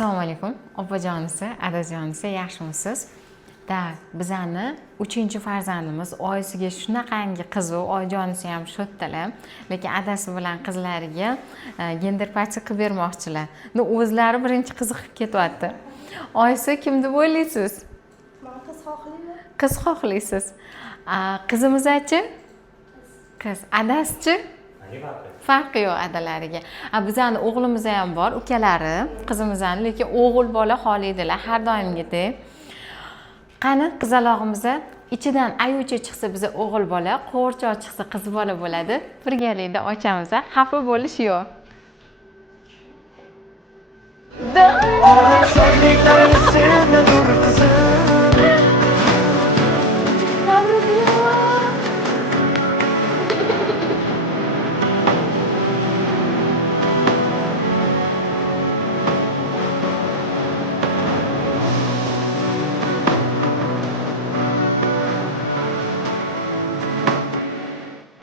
Assalomu alaykum. Opajonisi, adajonisi, yaxshimisiz? Da, bizani 3-farzandimiz oyisiga shunaqangi qiziq, oyijonisi ham sho'ttalar, lekin adasi bilan qizlariga gender parcha qilib bermoqchilar. O'zlari birinchi qiziqib ketyapti. Oyisi kim deb o'ylaysiz? Men qiz xohlayman. Qiz xohlaysiz. Qizimiz-chi? Qiz. Adasi-chi? Farqi yo'q adalariga. Bizani o'g'limiz ham bor, ukalari, qizimizdan, lekin o'g'il bola xohlaydilar har doimgidek. Qani qizalog'imizda ichidan ayucha chiqsa biza o'g'il bola, qo'rchoq chiqsa qiz bola bo'ladi. Birgalikda ochamiz, xafa bo'lish yo'q. Da